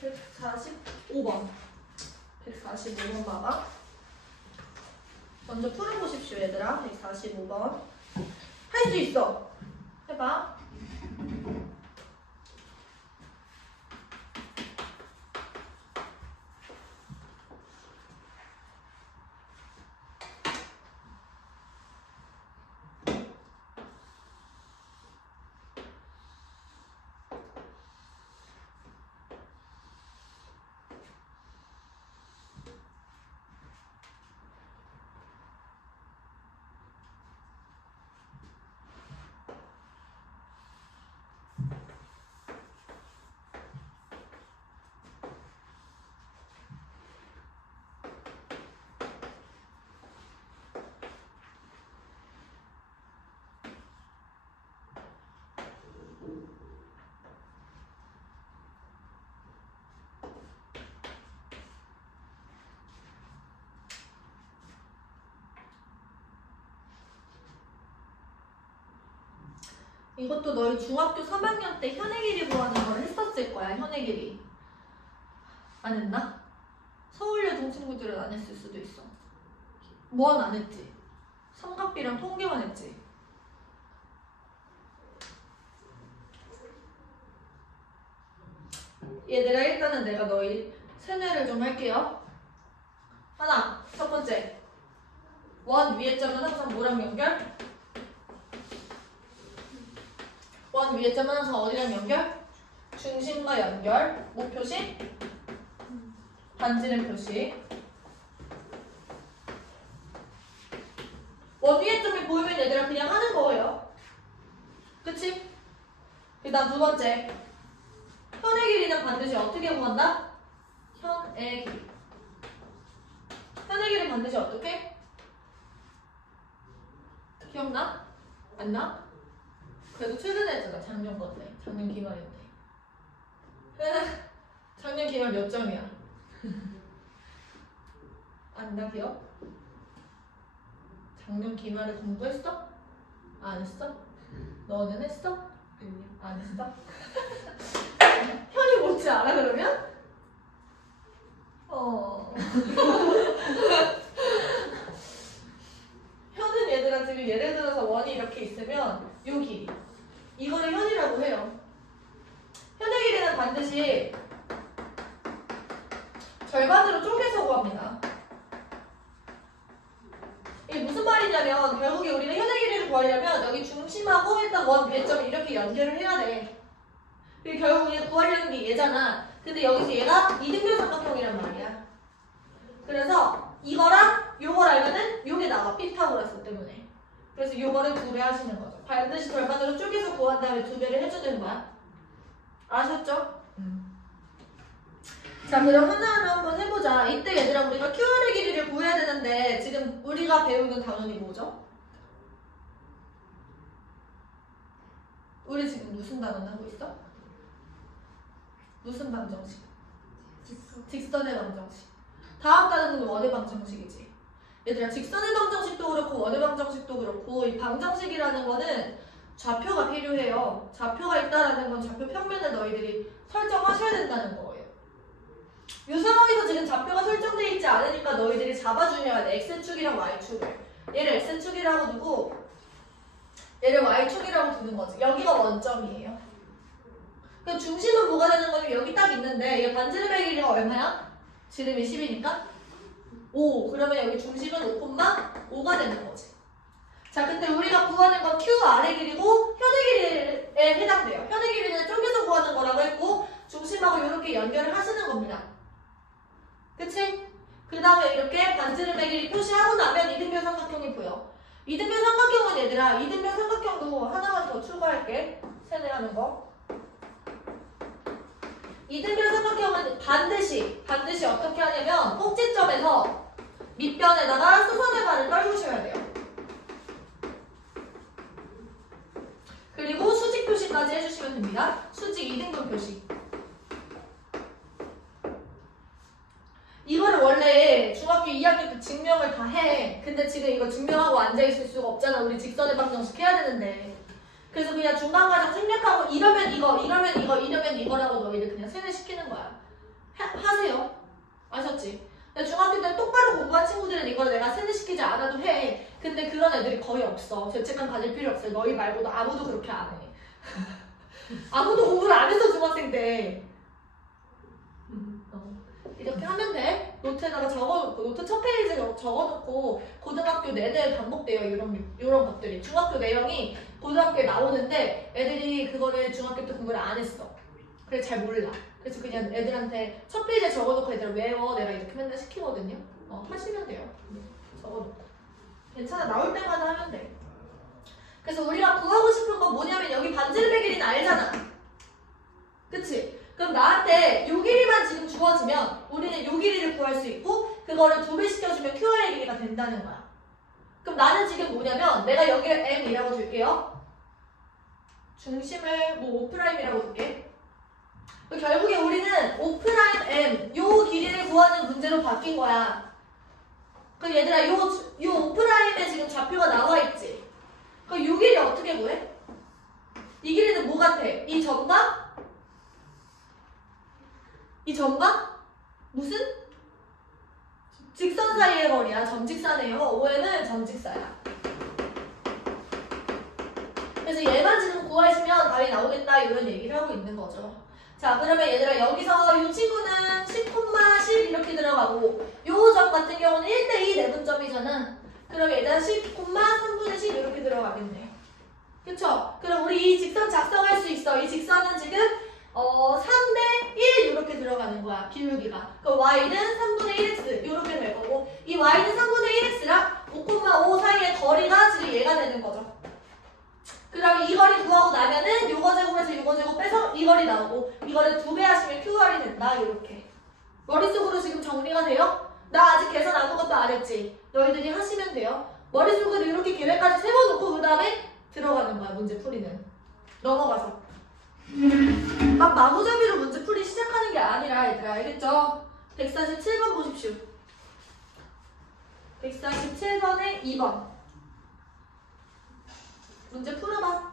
145번. 145번 봐봐. 먼저 풀어보십시오, 얘들아. 145번. 할 수 있어. 해봐. 이것도 너희 중학교 3학년 때 현의 길이 구하는 걸 했었을 거야. 현의 길이. 안 했나? 서울여중 친구들은 안 했을 수도 있어. 뭐는 안 했지? 삼각비랑 통계만 했지? 얘들아, 일단은 내가 너희 세뇌를 좀 할게요. 하나, 첫 번째. 원 위에 점은 항상 뭐랑 연결? 원 위에 점은 항상 어디랑 연결? 중심과 연결. 뭐 표시? 반지름 표시. 원 위에 점이 보이면 얘들아 그냥 하는 거예요. 그치? 그 다음 두 번째. 현의 길이는 반드시 어떻게 구한다? 현의 길이. 현의 길이 반드시 어떻게? 기억나? 안 나? 그래도 최근에 했잖아. 작년 건데. 작년 기말인데. 작년 기말 몇 점이야? 안 나 기억? 작년 기말에 공부했어? 안 했어? 너는 했어? 아니요. 안 했어? 현이 뭔지 알아 그러면? 현은 얘들아 지금 예를 들어서 원이 이렇게 있으면 요 길이 이거를 현이라고 해요. 현의 길이는 반드시 절반으로 쪼개서 구합니다. 이게 무슨 말이냐면 결국에 우리는 현의 길이를 구하려면 여기 중심하고 일단 원 위에 점을 이렇게 연결을 해야 돼. 그리고 결국에 구하려는 게 얘잖아. 근데 여기서 얘가 이등변 삼각형이란 말이야. 그래서 이거랑 요걸 알면은 요게 나와. 피타고라스 때문에. 그래서 요거를 2배 하시는 거죠. 반드시 절반으로 쪼개서 구한 다음에 2배를 해주는 거야. 아셨죠? 자, 그럼 하나하나 한번 해보자. 이때 얘들아 우리가 QR의 길이를 구해야 되는데 지금 우리가 배우는 단원이 뭐죠? 우리 지금 무슨 단원 하고 있어? 무슨 방정식? 직선의 방정식. 다음 단원은 원의 방정식이지. 얘들아 직선의 방정식도 그렇고 원의 방정식도 그렇고 이 방정식이라는 거는 좌표가 필요해요. 좌표가 있다라는 건 좌표 평면을 너희들이 설정하셔야 된다는 거예요. 이 상황에서 지금 좌표가 설정되어 있지 않으니까 너희들이 잡아주려야 돼. X축이랑 Y축을. 얘를 X축이라고 두고 얘를 Y축이라고 두는 거지. 여기가 원점이에요. 그럼 중심은 뭐가 되는 거냐면 여기 딱 있는데 얘 반지름의 길이가 얼마야? 지름이 10이니까 5. 그러면 여기 중심은 5,5가 되는 거지. 자, 근데 우리가 구하는 건 QR의 길이고 현의 길이에 해당돼요. 현의 길이는 쪼개서 구하는 거라고 했고 중심하고 이렇게 연결을 하시는 겁니다. 그치? 그 다음에 이렇게 반지름의 길이 표시하고 나면 이등변 삼각형이 보여. 이등변 삼각형은 얘들아 이등변 삼각형도 하나만 더 추가할게. 세뇌하는 거. 이등변 삼각형은 반드시 어떻게 하냐면 꼭지점에서 밑변에다가 수선의 반을 떨구셔야 돼요. 그리고 수직 표시까지 해주시면 됩니다. 수직 이등분 표시. 이거를 원래 중학교 2학년 때 증명을 다 해. 근데 지금 이거 증명하고 앉아있을 수가 없잖아. 우리 직선의 방정식 해야 되는데. 그래서 그냥 중간과정 생략하고 이러면 이거, 이러면 이거, 이러면 이거라고 너희들 그냥 세뇌시키는 거야. 공부한 친구들은 이걸 내가 세뇌시키지 않아도 해. 근데 그런 애들이 거의 없어. 죄책감 가질 필요 없어요. 너희 말고도 아무도 그렇게 안 해. 아무도 공부를 안 해서 중학생 때. 이렇게 하면 돼. 노트에다가 적어놓고, 노트 첫 페이지에 적어놓고 고등학교 내내 반복돼요. 이런 것들이. 중학교 내용이 고등학교에 나오는데 애들이 그거를 중학교 때 공부를 안 했어. 그래서 잘 몰라. 그래서 그냥 애들한테 첫 페이지에 적어놓고 애들 외워. 내가 이렇게 맨날 시키거든요. 하시면 돼요. 적어놓고. 괜찮아. 나올 때마다 하면 돼. 그래서 우리가 구하고 싶은 건 뭐냐면 여기 반지름의 길이는 알잖아. 그치? 그럼 나한테 요 길이만 지금 주어지면 우리는 요 길이를 구할 수 있고 그거를 2배 시켜주면 QR의 길이가 된다는 거야. 그럼 나는 지금 뭐냐면 내가 여기를 M이라고 줄게요. 중심을 뭐 O''이라고 줄게. 결국에 우리는 O'M 요 길이를 구하는 문제로 바뀐 거야. 그럼 얘들아 요 O'M에 지금 좌표가 나와 있지. 그럼 요 길이 어떻게 구해? 이 길이는 뭐 같아? 이 점과 이 점과 무슨? 직선 사이의 거리야. 점직사네요. OM은 점직사야. 그래서 얘만 지금 구하시면 답이 나오겠다 이런 얘기를 하고 있는 거죠. 자, 그러면 얘들아 여기서 이 친구는 10,10 이렇게 들어가고 요 점 같은 경우는 1:2 내분점이잖아. 그럼 얘들아 10,3분의 10 이렇게 들어가겠네. 그쵸? 그럼 우리 이 직선 작성할 수 있어. 이 직선은 지금 3:1 이렇게 들어가는 거야. 기울기가. 그럼 y는 3분의 1x 이렇게 될 거고 이 y는 3분의 1x랑 5,5 사이의 거리가 지금 얘가 되는 거죠. 그럼 이 거리 구하고 나면은 요거 제곱에서 요거 제곱 빼서 이 거리 나오고 이거를 2배 하시면 QR이 된다. 이렇게. 머릿속으로 지금 정리가 돼요? 나 아직 계산 아무것도 안 했지? 너희들이 하시면 돼요. 머릿속으로 이렇게 계획까지 세워놓고 그 다음에 들어가는 거야. 문제 풀이는. 넘어가서. 막 마구잡이로 문제 풀이 시작하는 게 아니라 얘들아 알겠죠? 147번 보십시오. 147번에 2번 문제 풀어봐.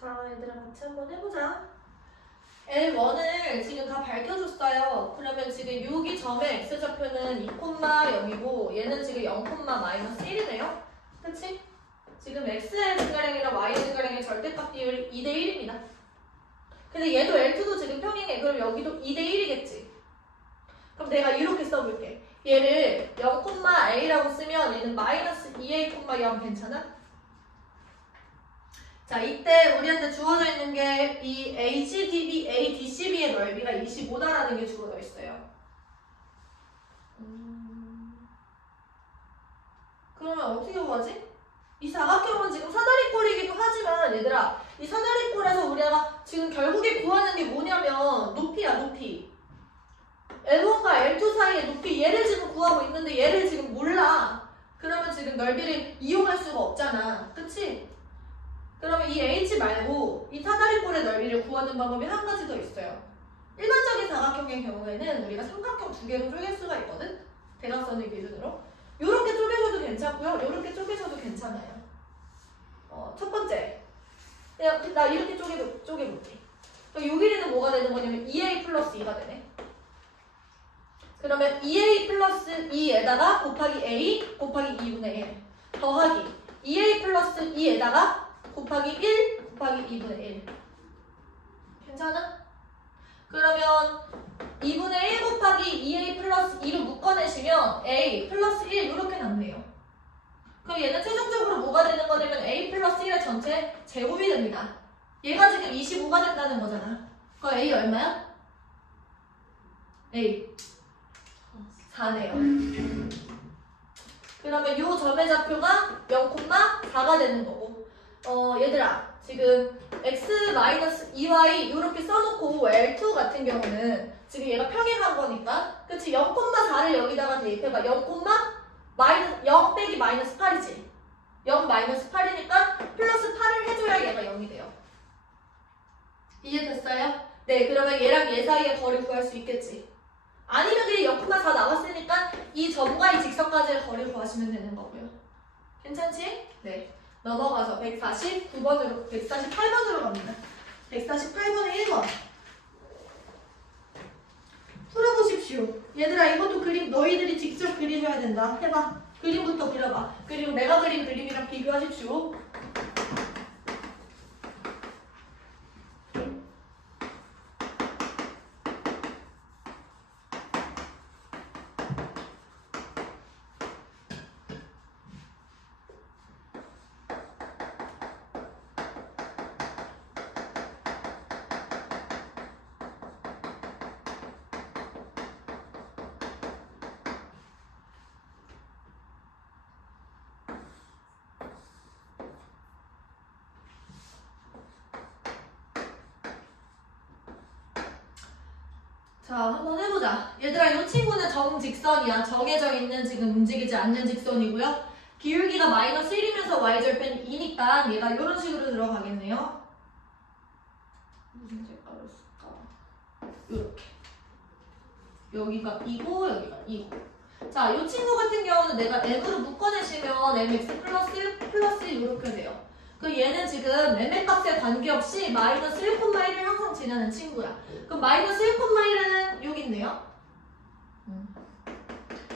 자, 얘들아 같이 한번 해보자. L1을 지금 다 밝혀줬어요. 그러면 지금 여기 점의 X좌표는 2,0이고 얘는 지금 0,-1이네요. 그치? 지금 X의 증가량이랑 Y의 증가량의 절대값 비율이 2:1입니다. 근데 얘도 L2도 지금 평행해. 그럼 여기도 2:1이겠지. 그럼 내가 이렇게 써볼게. 얘를 0,A라고 쓰면 얘는 -2A,0 괜찮아? 자, 이때 우리한테 주어져 있는 게 이 HDB, ADCB의 넓이가 25다라는 게 주어져 있어요. 그러면 어떻게 구하지? 이 사각형은 지금 사다리꼴이기도 하지만 얘들아 이 사다리꼴에서 우리가 지금 결국에 구하는 게 뭐냐면 높이야, 높이. L1과 L2 사이의 높이 얘를 지금 구하고 있는데 얘를 지금 몰라. 그러면 지금 넓이를 이용할 수가 없잖아. 그치? 그러면 이 H 말고 이 사다리꼴의 넓이를 구하는 방법이 한 가지 더 있어요. 일반적인 사각형의 경우에는 우리가 삼각형 2개로 쪼갤 수가 있거든? 대각선을 기준으로. 요렇게 쪼개셔도 괜찮고요. 요렇게 쪼개셔도 괜찮아요. 첫 번째. 나 이렇게 쪼개볼게. 그럼 요 길이는 뭐가 되는 거냐면 2a 플러스 2가 되네. 그러면 2a 플러스 2에다가 곱하기 a 곱하기 2분의 1 더하기 2a 플러스 2에다가 곱하기 1 곱하기 2분의 1 괜찮아? 그러면 2분의 1 곱하기 2a 플러스 2를 묶어내시면 a 플러스 1 이렇게 남네요. 그럼 얘는 최종적으로 뭐가 되는 거냐면 a 플러스 1의 전체 제곱이 됩니다. 얘가 지금 25가 된다는 거잖아. 그럼 a 얼마야? a 4네요. 그러면 요 점의 좌표가 0,4가 되는 거고 얘들아 지금 x-2y 이렇게 써놓고 L2 같은 경우는 지금 얘가 평행한 거니까 그치 0,4를 여기다가 대입해봐. 0 빼기 마이너스 8이지. 0 마이너스 8이니까 플러스 8을 해줘야 얘가 0이 돼요. 이해됐어요? 네, 그러면 얘랑 얘 사이의 거리 구할 수 있겠지. 아니면 그냥 0,4 나왔으니까 이 점과 이 직선까지의 거리 구하시면 되는 거고요. 괜찮지? 네. 넘어가서 148번으로 갑니다. 148번에 1번. 풀어보십시오. 얘들아 이것도 그림 너희들이 직접 그리셔야 된다. 해봐. 그림부터 그려봐. 그리고 내가 그린 그림이랑 비교하십시오. 자, 한번 해보자. 얘들아, 이 친구는 정직선이야. 정해져 있는 지금 움직이지 않는 직선이고요. 기울기가 마이너스 1이면서 y절편 2니까 얘가 이런 식으로 들어가겠네요. 무슨 색깔을 쓸까? 이렇게. 여기가 2고 여기가 2고. 자, 이 친구 같은 경우는 내가 m으로 묶어내시면 mx 플러스 1 이렇게 돼요. 그 얘는 지금 m의 값에 관계없이 마이너스 1,1을 항상 지나는 친구야. 그럼 마이너스 1,1은 여기 있네요.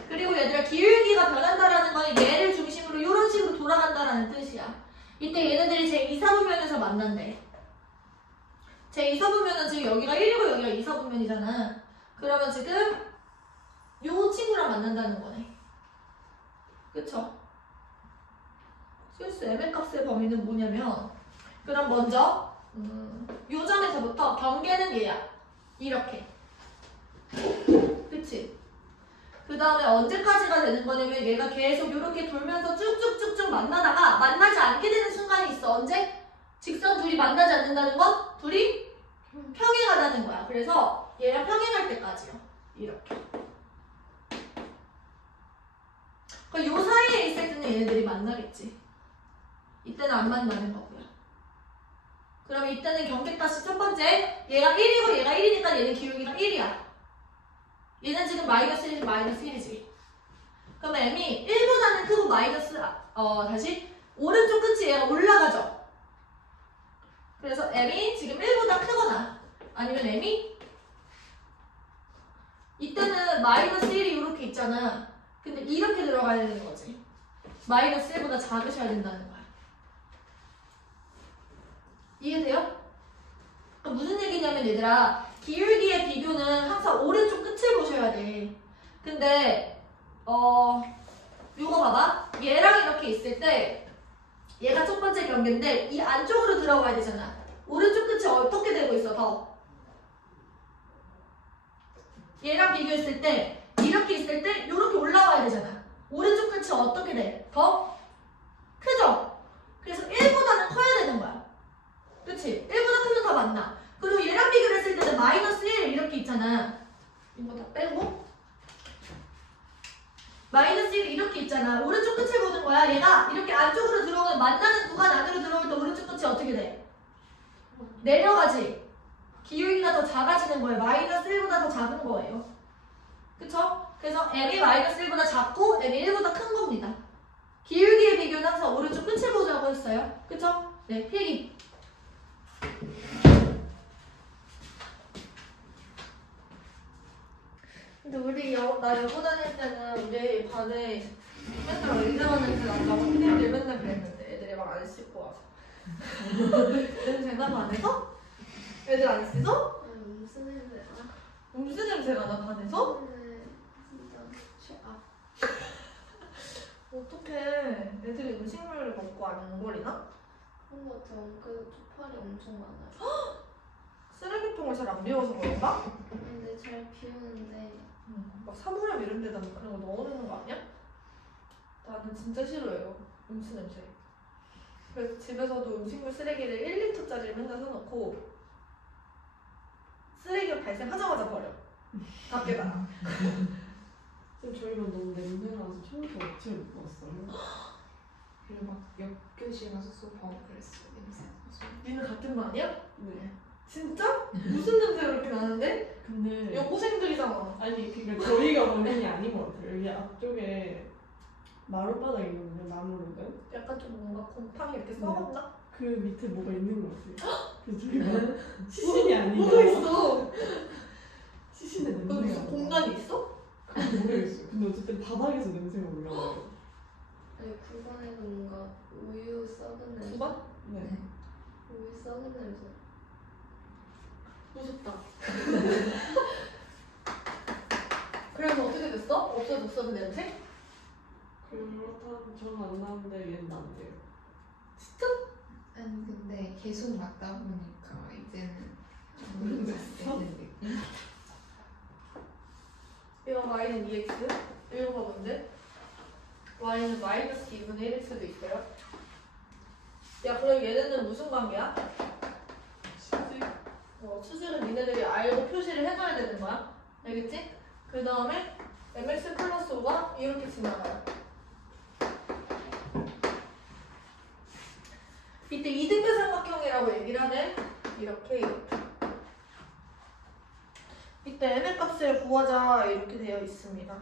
그리고 얘들아 기울기가 변한다라는 건 얘를 중심으로 이런 식으로 돌아간다라는 뜻이야. 이때 얘네들이 제2사분면에서 만난대. 제2사분면은 지금 여기가 1이고 여기가 2사분면이잖아. 그러면 지금 요 친구랑 만난다는 거네. 그쵸? 실수 m의 값의 범위는 뭐냐면 그럼 먼저 요 점에서부터 경계는 얘야. 이렇게. 그치? 그 다음에 언제까지가 되는 거냐면 얘가 계속 이렇게 돌면서 쭉쭉쭉쭉 만나다가 만나지 않게 되는 순간이 있어. 언제? 직선 둘이 만나지 않는다는 건 둘이 평행하다는 거야. 그래서 얘랑 평행할 때까지요. 이렇게. 그러니까 요 사이에 있을 때는 얘네들이 만나겠지. 이때는 안 만나는 거고요. 그럼 이때는 경계값이 첫 번째 얘가 1이고 얘가 1이니까 얘는 기울기가 1이야. 얘는 지금 마이너스 1, 마이너스 1이지. 그럼 m이 1보다는 크고 마이너스 다시 오른쪽 끝이 얘가 올라가죠. 그래서 m이 지금 1보다 크거나 아니면 m이 이때는 마이너스 1이 이렇게 있잖아. 근데 이렇게 들어가야 되는 거지. 마이너스 1보다 작으셔야 된다는 거야. 이해돼요? 무슨 얘기냐면 얘들아 기울기의 비교는 항상 오른쪽 끝을 보셔야 돼. 근데 요거 봐봐. 얘랑 이렇게 있을 때 얘가 첫 번째 경계인데 이 안쪽으로 들어가야 되잖아. 오른쪽 끝이 어떻게 되고 있어? 더 얘랑 비교했을 때 이렇게 있을 때 이렇게 올라와야 되잖아. 오른쪽 끝이 어떻게 돼? 더 크죠? 그래서 1보다는 커야 되는 거야. 그치? 1보다 크면 더 많나? 그리고 얘랑 비교를 했을 때는 마이너스 1 이렇게 있잖아. 이거 다 빼고 마이너스 1 이렇게 있잖아. 오른쪽 끝을 보는 거야. 얘가 이렇게 안쪽으로 들어오면 만나는 구간 안으로 들어올 때 오른쪽 끝이 어떻게 돼? 내려가지. 기울기가 더 작아지는 거예요. 마이너스 1보다 더 작은 거예요. 그쵸? 그래서 m이 마이너스 1보다 작고 m이 1보다 큰 겁니다. 기울기의 비교는 항상 오른쪽 끝을 보자고 했어요. 그쵸? 네, 필기. 나 여고 다닐 때는 우리 반에 맨날 의자만 냄새 난다고 선생님들 맨날 그랬는데 애들이 막 안 씻고 와서 냄새나 반에서? 애들 안 씻어? 무슨 냄새야? 무슨 냄새가 나 반에서? 진짜 최악. 어떡해. 애들이 음식물을 먹고 안 엉거리나? 그런 거 같아. 그래서 쪽팔이 엄청 많아요. 쓰레기통을 잘 안 비워서 그런가? 근데 잘 비우는데 막 사물함 이런 데다 뭐 그런 거 넣어놓는 거 아니야? 나는 진짜 싫어해요. 음식 냄새. 그래서 집에서도 음식물 쓰레기를 1리터짜리를 맨날 사놓고 쓰레기가 발생하자마자 버려. 밖에다가. 쌤 저희가 너무 냄새나서 처음부터 업체를 못 봤어요. 그리고 막 옆교실 가서 수업하고 그랬어요. 냄새 나서. 니는 같은 반 아니야? 네. 진짜? 무슨 냄새가 그렇게 나는데? 근데 여고생들이잖아. 아니 그러니까 저희가 원인이 아닌 것 같아요. 여기 앞쪽에 마룻바닥이거든요. 나무로는. 약간 좀 뭔가 곰팡이 이렇게 썩었나? 그 밑에 뭐가 있는 것 같아요. 그래서 저희가 시신이 아니라 뭐가 있어? 시신의 거기 냄새가 무슨 공간이 있어? 그건 모르겠어요. 근데 어쨌든 바닥에서 냄새가 올라와요. 아니 9번에도 뭔가 우유 썩은 냄새. 9번? 네. 우유 썩은 냄새. 무섭다. 그래서 어떻게 됐어? 없어졌어 그 냄새? 그렇다면 저는 안 나는데 얘는 난대요. 진짜? 아니 근데 계속 맞다 보니까 이제는 좀 되는 느낌? 이거 y는 2x? 이거가 뭔데? y는 마이너스 2분의 1일 수도 있어요. 야 그럼 얘네는 무슨 관계야? 수직은 니네들이 알고 표시를 해줘야 되는 거야. 알겠지? 그 다음에 mx 플러스 5가 이렇게 지나가요. 이때 이등변 삼각형이라고 얘기를 하네. 이렇게 이렇게. 이때 m의 값을 구하자 이렇게 되어 있습니다.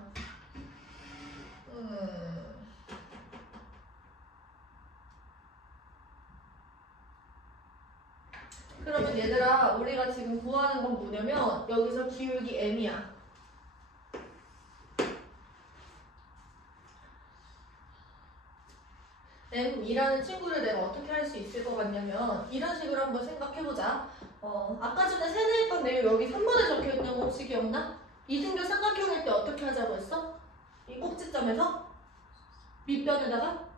그러면 얘들아 우리가 지금 구하는 건 뭐냐면 여기서 기울기 m이야. m이라는 친구를 내가 어떻게 할 수 있을 것 같냐면 이런 식으로 한번 생각해보자. 아까 전에 세뇌했던 내용 여기 3번에 적혀있는 거 혹시 기억나? 이등변 삼각형일 때 어떻게 하자고 했어? 이 꼭지점에서 밑변에다가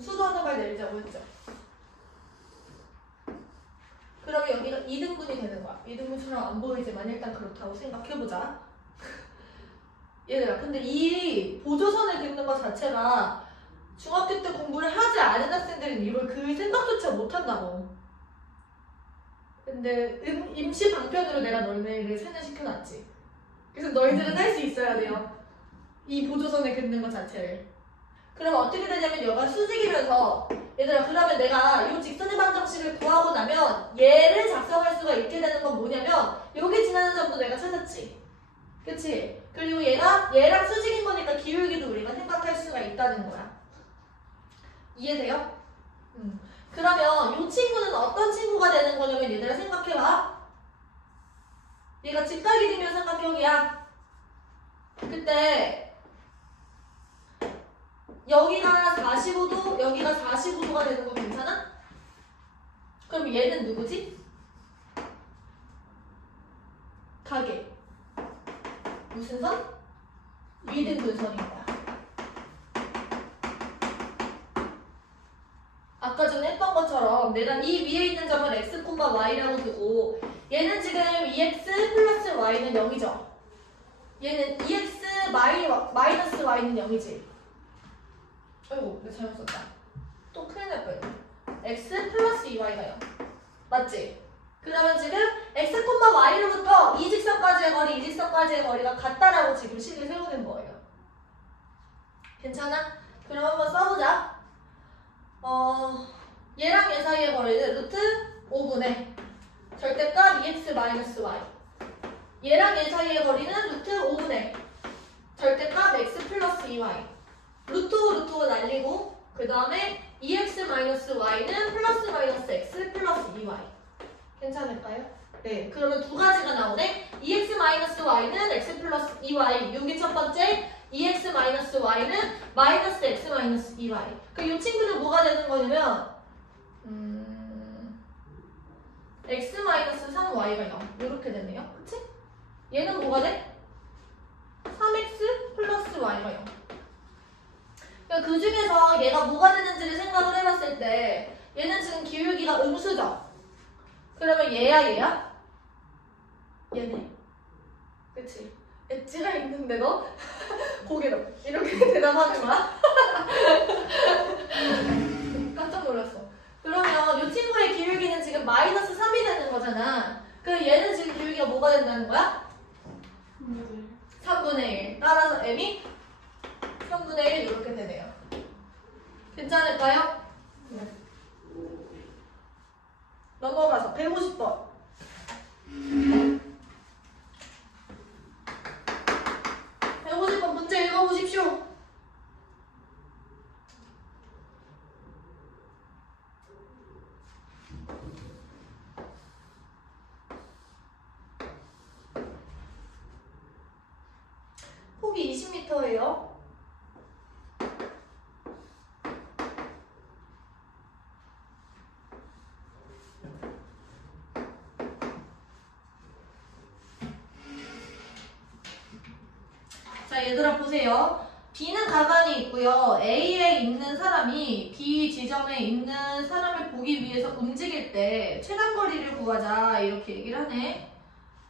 수도 하나를 내리자고 했죠. 그러면 여기가 2등분이 되는 거야. 2등분처럼 안 보이지만 일단 그렇다고 생각해보자. 얘들아 근데 이 보조선을 긋는 것 자체가 중학교 때 공부를 하지 않은 학생들은 이걸 그 생각조차 못한다고. 근데 임시 방편으로 내가 너희들을 세뇌시켜놨지. 그래서 너희들은 할 수 있어야 돼요. 이 보조선을 긋는 것 자체를. 그러면 어떻게 되냐면 여기가 수직이면서 얘들아 그러면 내가 이 직선의 방정식을 구하고 나면 얘를 작성할 수가 있게 되는 건 뭐냐면 여기 지나는 점도 내가 찾았지. 그치? 그리고 얘가 얘랑 수직인 거니까 기울기도 우리가 생각할 수가 있다는 거야. 이해돼요? 그러면 이 친구는 어떤 친구가 되는 거냐면 얘들아 생각해봐. 얘가 직각이 되면 삼각형이야. 그때 여기가 45도, 여기가 45도가 되는 거 괜찮아? 그럼 얘는 누구지? 가게. 무슨 선? 위등분선인 거야. 아까 전에 했던 것처럼 내가 이 위에 있는 점을 x, y라고 두고 얘는 지금 2x 플러스 y는 0이죠. 얘는 2x 마이너스 y는 0이지. 아이고 내가 잘못 썼다. 또 큰일 날 뻔했네. x 플러스 2y가 0 맞지? 그러면 지금 x, y로부터 이 직선까지의 거리, 이 직선까지의 거리가 같다라고 지금 식을 세우는 거예요. 괜찮아? 그럼 한번 써보자. 얘랑 얘 사이의 거리는 루트 5분의 절대값 2x 마이너스 y. 얘랑 얘 사이의 거리는 루트 5분의 절대값 x 플러스 2y. 루트 5, 루트 5 날리고 그 다음에 2x 마이너스 y는 플러스 마이너스 x 플러스 2y. 괜찮을까요? 네, 그러면 두 가지가 나오네. 2x-y는 x 플러스 2y. 여기 첫 번째 2x-y는 마이너스 x-2y. 이 친구는 뭐가 되는 거냐면 x-3y가 0 이렇게 되네요. 그치? 얘는 뭐가 돼? 3x 플러스 y가 0. 그러니까 그 중에서 얘가 뭐가 되는지를 생각을 해봤을 때 얘는 지금 기울기가 음수죠? 그러면 얘야? 얘네. 그치? 엣지가 있는데 너? 고개로 이렇게 대답하는 거야? 깜짝 놀랐어. 그러면 이 친구의 기울기는 지금 마이너스 3이 되는 거잖아. 그 얘는 지금 기울기가 뭐가 된다는 거야? 3분의 1. 따라서 m이 3분의 1 이렇게 되네요. 괜찮을까요? 네. 넘어가서 150번. 문제 읽어보십시오. 폭이 20m예요. 자, 얘들아 보세요. B는 가만히 있고요. A에 있는 사람이 B 지점에 있는 사람을 보기 위해서 움직일 때 최단거리를 구하자 이렇게 얘기를 하네.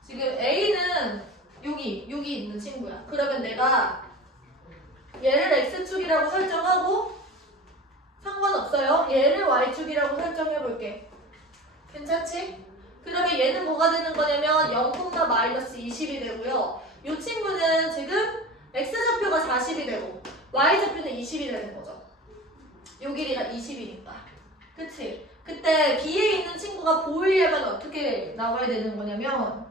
지금 A는 여기 있는 친구야. 그러면 내가 얘를 X축이라고 설정하고 상관없어요. 얘를 Y축이라고 설정해볼게. 괜찮지? 그러면 얘는 뭐가 되는 거냐면 0,-20이 되고요. 이 친구는 지금 X좌표가 40이 되고 Y좌표는 20이 되는 거죠. 요 길이가 20이니까. 그치? 그때 B에 있는 친구가 보이려면 어떻게 나와야 되는 거냐면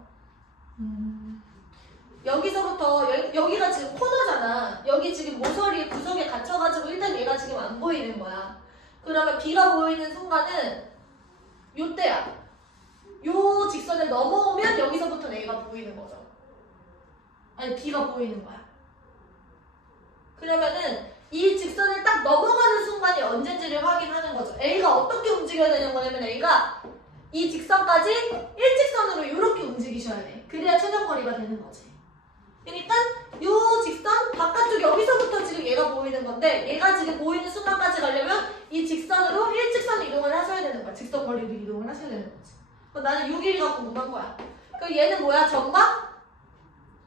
여기서부터 여기가 지금 코너잖아. 여기 지금 모서리 구석에 갇혀가지고 일단 얘가 지금 안 보이는 거야. 그러면 B가 보이는 순간은 요때야. 요 직선을 넘어오면 여기서부터 A가 보이는 거죠. 아니 B가 보이는 거야. 그러면은 이 직선을 딱 넘어가는 순간이 언제인지를 확인하는 거죠. A가 어떻게 움직여야 되는 거냐면 A가 이 직선까지 일직선으로 이렇게 움직이셔야 돼. 그래야 최단거리가 되는 거지. 그러니까 요 직선 바깥쪽 여기서부터 지금 얘가 보이는 건데 얘가 지금 보이는 순간까지 가려면 이 직선으로 일직선 이동을 하셔야 되는 거야. 직선거리로 이동을 하셔야 되는 거지. 그럼 나는 요 길이가 궁금한 거야. 그럼 얘는 뭐야? 점과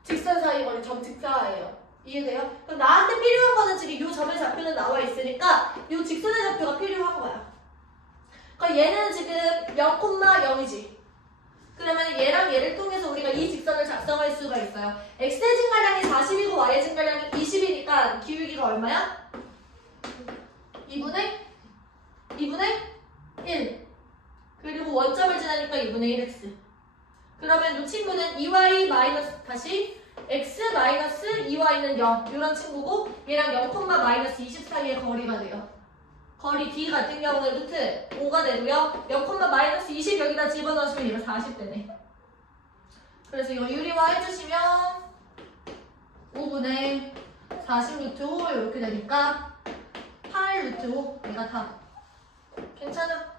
직선 사이 거리 점직사예요. 이해돼요? 그럼 나한테 필요한 거는 지금 이 점의 좌표는 나와 있으니까 이 직선의 좌표가 필요한 거야. 그러니까 얘는 지금 0,0이지. 그러면 얘랑 얘를 통해서 우리가 이 직선을 작성할 수가 있어요. x의 증가량이 40이고 y의 증가량이 20이니까 기울기가 얼마야? 2분의 1. 그리고 원점을 지나니까 2분의 1x. 그러면 이 친구는 2y 마이너스 다시 x-2y는 0 이런 친구고 얘랑 0,-20 사이의 거리가 돼요. 거리 D 같은 경우는 루트 5가 되고요. 0,-20 여기다 집어넣으시면 얘가 40 되네. 그래서 이거 유리화 해주시면 5분의 40 루트 5 이렇게 되니까 8 루트 5 얘가 답. 괜찮아?